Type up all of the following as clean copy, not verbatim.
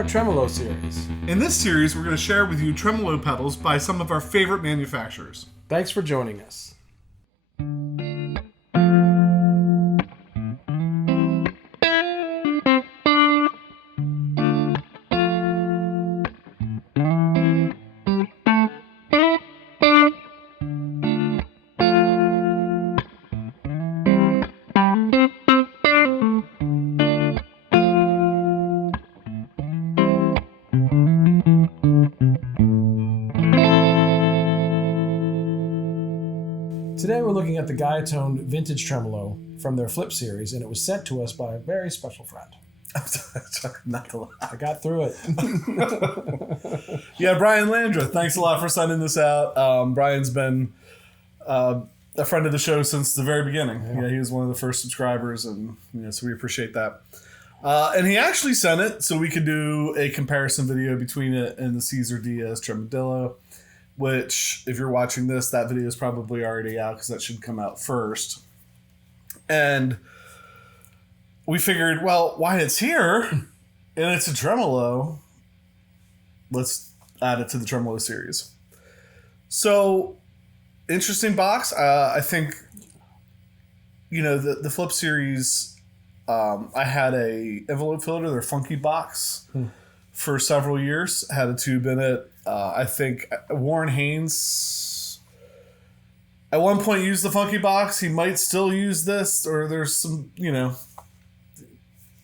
our Tremolo Series. In this series, we're going to share with you tremolo pedals by some of our favorite manufacturers. Thanks for joining us. Today we're looking at the Guyatone Vintage Tremolo from their Flip series, and it was sent to us by a very special friend. Not to lie. I got through it. Yeah, Brain Landreth. Thanks a lot for sending this out. Brian's been a friend of the show since the very beginning. Yeah, he was one of the first subscribers, and so we appreciate that. And he actually sent it so we could do a comparison video between it and the Cesar Diaz Tremodillo, which, if you're watching this, that video is probably already out because that should come out first. And we figured, well, why it's here and it's a tremolo, let's add it to the Tremolo series. So, interesting box. I think, the Flip series, I had a envelope filler, their funky box, for several years. Had a tube in it. I think Warren Haynes at one point used the funky box. He might still use this, or there's some, and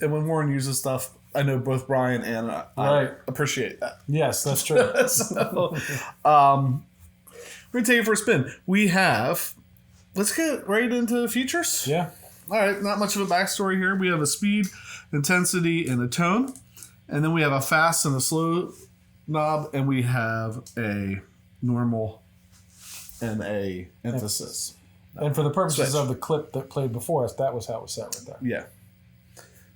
when Warren uses stuff, I know both Brian and I appreciate that. Yes, that's true. So, we're going to take it for a spin. Let's get right into the features. Yeah. All right, not much of a backstory here. We have a speed, intensity, and a tone. And then we have a fast and a slow knob, and we have a normal and a emphasis. And for the purposes of the clip that played before us, that was how it was set right there. Yeah,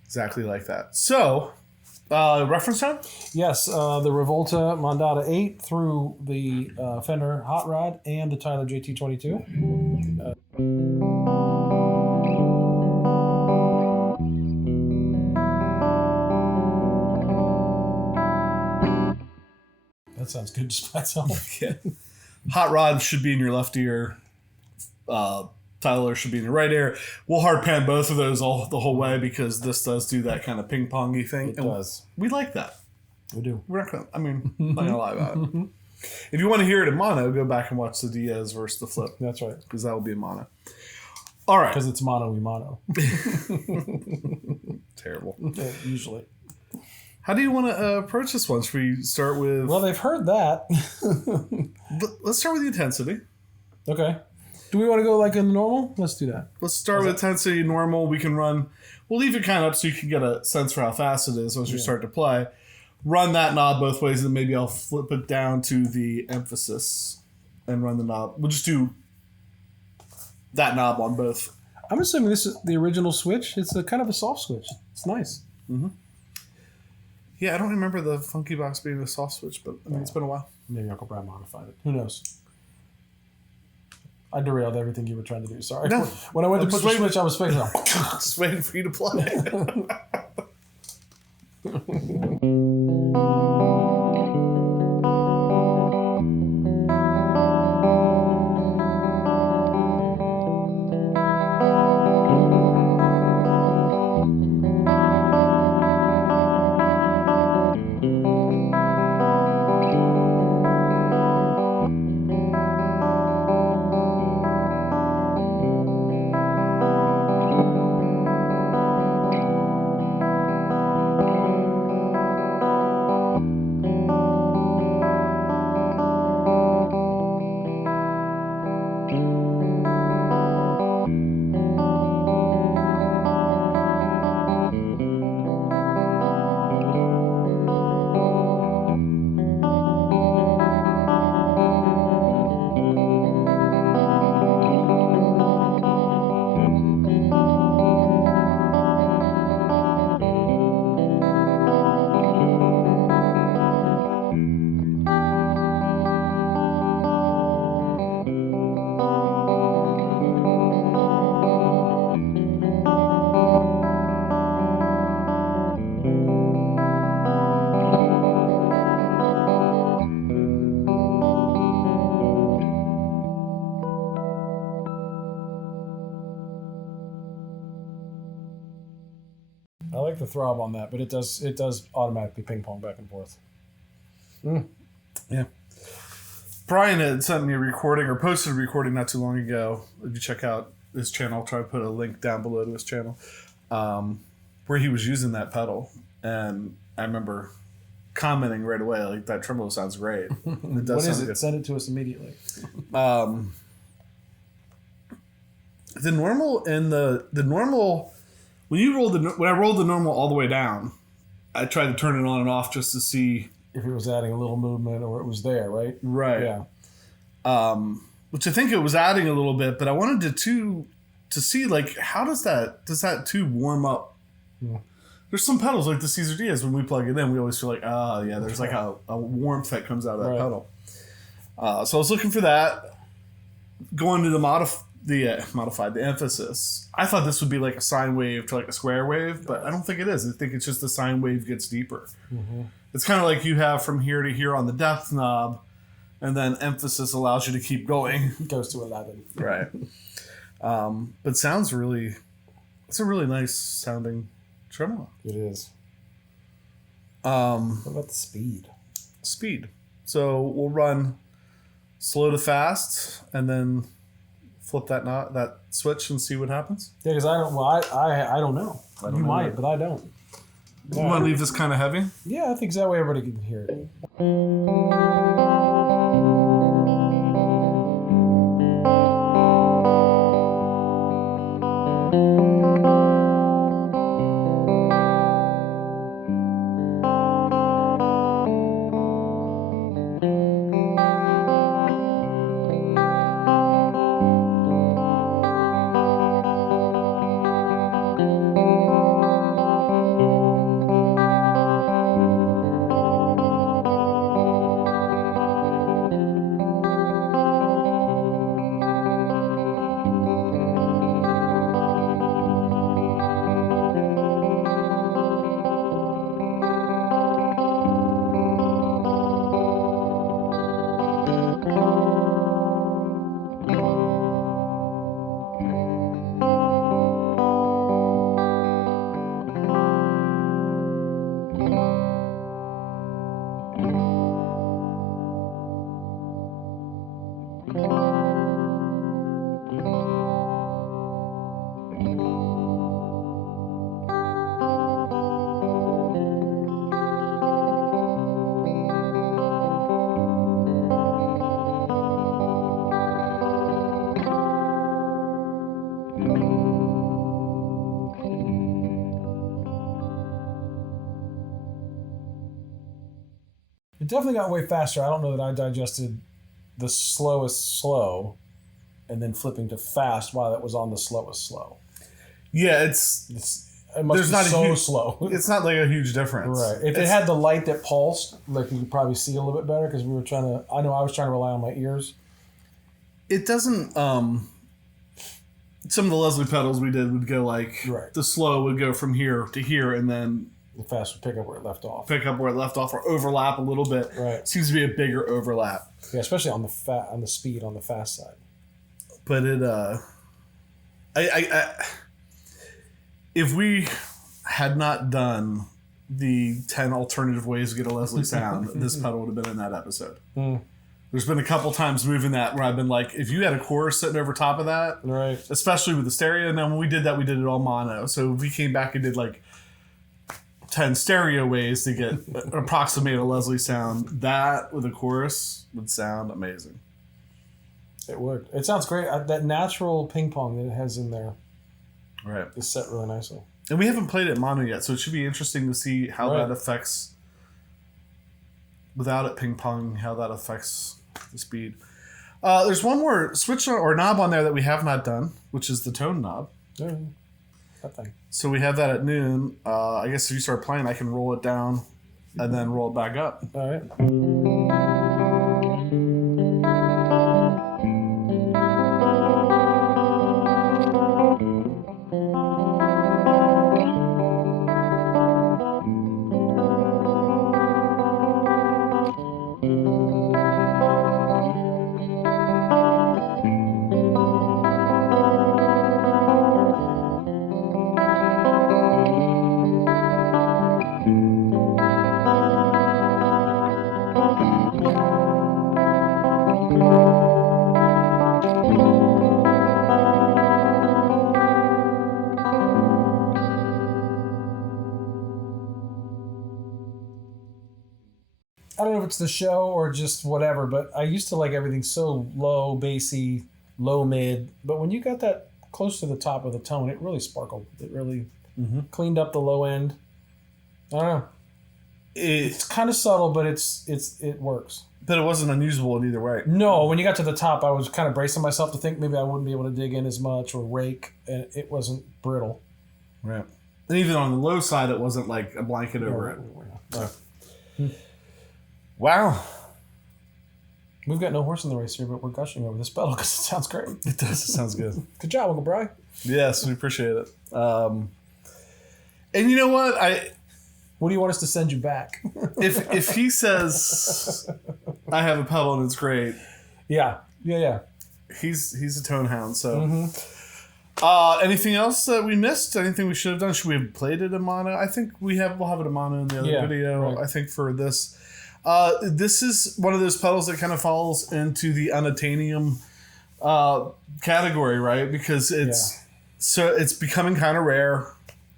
exactly like that. So, reference time? Yes, the Revolta Mondata 8 through the Fender Hot Rod and the Tyler JT22. That sounds good just by itself. Yeah. Hot Rod should be in your left ear. Tyler should be in your right ear. We'll hard pan both of those the whole way because this does do that kind of ping pongy thing. It does. We like that. We do. We're not gonna. Not gonna lie about it. If you want to hear it in mono, go back and watch the Diaz versus the Flip. That's right. Because that will be in mono. All right. Because it's mono. Terrible. Yeah, usually. How do you want to approach this one? Should we start with... Well, they've heard that. Let's start with the intensity. Okay. Do we want to go like in the normal? Let's do that. Let's start with intensity, normal. We'll leave it kind of up so you can get a sense for how fast it is once you start to play. Run that knob both ways, and maybe I'll flip it down to the emphasis and run the knob. We'll just do that knob on both. I'm assuming this is the original switch. It's a kind of a soft switch. It's nice. Mm-hmm. Yeah, I don't remember the funky box being a soft switch, but it's been a while. Maybe Uncle Brad modified it. Who knows? I derailed everything you were trying to do. Sorry. No. When I went to put the switch, I was spinning. Just waiting for you to play. like the throb on that, but it does automatically ping pong back and forth. Yeah. Brian had sent me a recording or posted a recording not too long ago. If you check out his channel, I'll try to put a link down below to his channel, where he was using that pedal. And I remember commenting right away, like, that tremolo sounds great. It does What is sound it? good. Send it to us immediately. The normal and the normal, when I rolled the normal all the way down, I tried to turn it on and off just to see If it was adding a little movement or it was there, right? right. Yeah. Which I think it was adding a little bit, but I wanted to see, like, how does that tube warm up? Yeah. There's some pedals like the Caesar Diaz, when we plug it in, we always feel like, yeah, there's like a warmth that comes out of that Right. pedal. So I was looking for that. Going to the modified, the emphasis. I thought this would be like a sine wave to like a square wave, but I don't think it is. I think it's just the sine wave gets deeper. Mm-hmm. It's kind of like you have from here to here on the depth knob, and then emphasis allows you to keep going. It goes to 11. Right. But it's a really nice sounding tremolo. It is. What about the speed? Speed. So we'll run slow to fast, and then flip that switch and see what happens. Yeah, because I don't. Well, I don't know. I don't You know might, either. but I don't. You want to leave this kind of heavy? Yeah, I think that way everybody can hear it. It definitely got way faster. I don't know that I digested the slowest slow and then flipping to fast while it was on the slowest slow. Yeah, It must There's be not a so huge- slow. it's not like a huge difference. Right. If it had the light that pulsed, like you could probably see a little bit better because we were trying to. I know I was trying to rely on my ears. It doesn't. Some of the Leslie pedals we did would go like Right. the slow would go from here to here, and then The fast would pick up where it left off. pick up where it left off or overlap a little bit. Right. Seems to be a bigger overlap, Yeah, especially on the speed on the fast side. but it. If we had not done the 10 alternative ways to get a Leslie sound, this pedal would have been in that episode. Mm. There's been a couple times moving that where I've been like, if you had a chorus sitting over top of that, Right. especially with the stereo, and then when we did that, we did it all mono. So if we came back and did like 10 stereo ways to get approximate a Leslie sound, that with a chorus would sound amazing. It would. It sounds great. That natural ping pong that it has in there Right. is set really nicely. And we haven't played it mono yet, so it should be interesting to see how Right. that affects, without it ping pong, how that affects the speed. There's one more switch or knob on there that we have not done, which is the tone knob. Yeah, that thing. So we have that at noon. I guess if you start playing, I can roll it down and then roll it back up. All right. I don't know if it's the show or just whatever, but I used to like everything so low, bassy, low mid. But when you got that close to the top of the tone, it really sparkled. It really cleaned up the low end. I don't know. It's kind of subtle, but it works. But it wasn't unusable in either way. No, when you got to the top, I was kind of bracing myself to think maybe I wouldn't be able to dig in as much or rake, and it wasn't brittle. Right. And even on the low side, it wasn't like a blanket over it. Wow. We've got no horse in the race here, but we're gushing over this pedal because it sounds great. It does. It sounds good. Good job, Uncle Bry. Yes, we appreciate it. And you know what? What do you want us to send you back? If he says I have a pedal and it's great, yeah. he's a tone hound. So, anything else that we missed? Anything we should have done? Should we have played it in mono? I think we'll have it in mono in the other video. Right. I think for this, this is one of those pedals that kind of falls into the unattainium category, right? Because it's becoming kind of rare,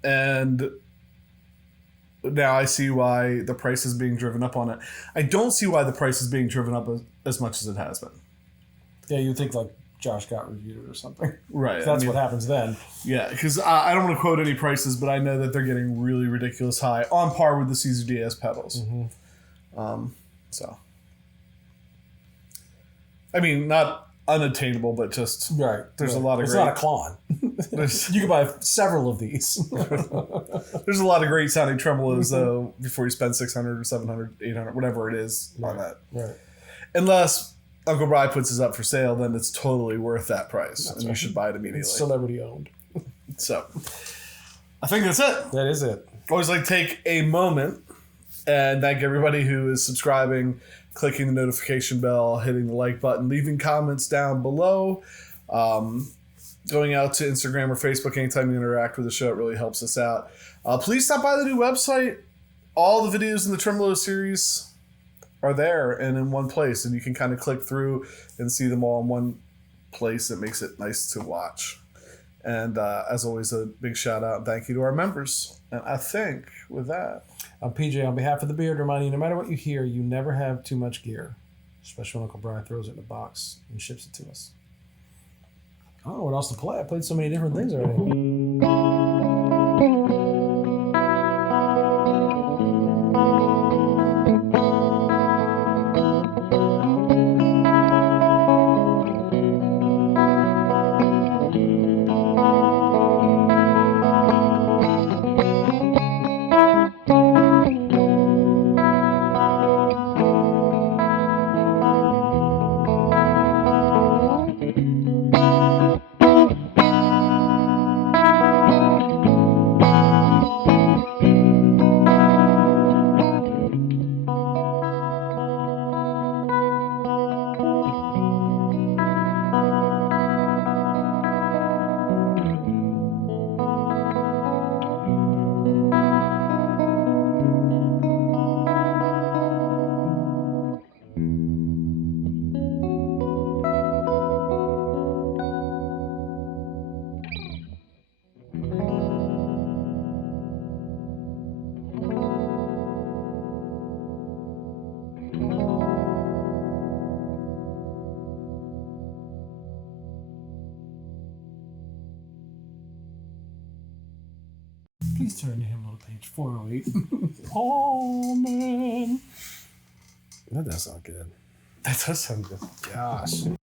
and now I see why the price is being driven up on it. I don't see why the price is being driven up as much as it has been. Yeah, you'd think like Josh got reviewed it or something. Right. That's what happens then. Yeah, because I don't want to quote any prices, but I know that they're getting really ridiculous high, on par with the Caesar DS pedals. So, I mean, not unattainable, but just there's a lot of it's great... not a Klon. You can buy several of these. There's a lot of great sounding tremolos, though, before you spend 600 or 700, 800, whatever it is on that. Right. Unless Uncle Bry puts his up for sale, then it's totally worth that price. That's and you should buy it immediately. It's celebrity owned. So, I think that's it. That is it. Always like to take a moment and thank everybody who is subscribing, clicking the notification bell, hitting the like button, leaving comments down below, going out to Instagram or Facebook anytime you interact with the show. It really helps us out. Please stop by the new website. All the videos in the Tremolo series are there and in one place, and you can kind of click through and see them all in one place. It makes it nice to watch. And as always, a big shout out and thank you to our members. And I think with that, I'm PJ. On behalf of the Beard, reminding you, no matter what you hear, you never have too much gear. Especially when Uncle Brian throws it in a box and ships it to us. I don't know what else to play. I played so many different things already. Please turn to him on page 408. Oh, man. That does sound good. that does sound good. Gosh.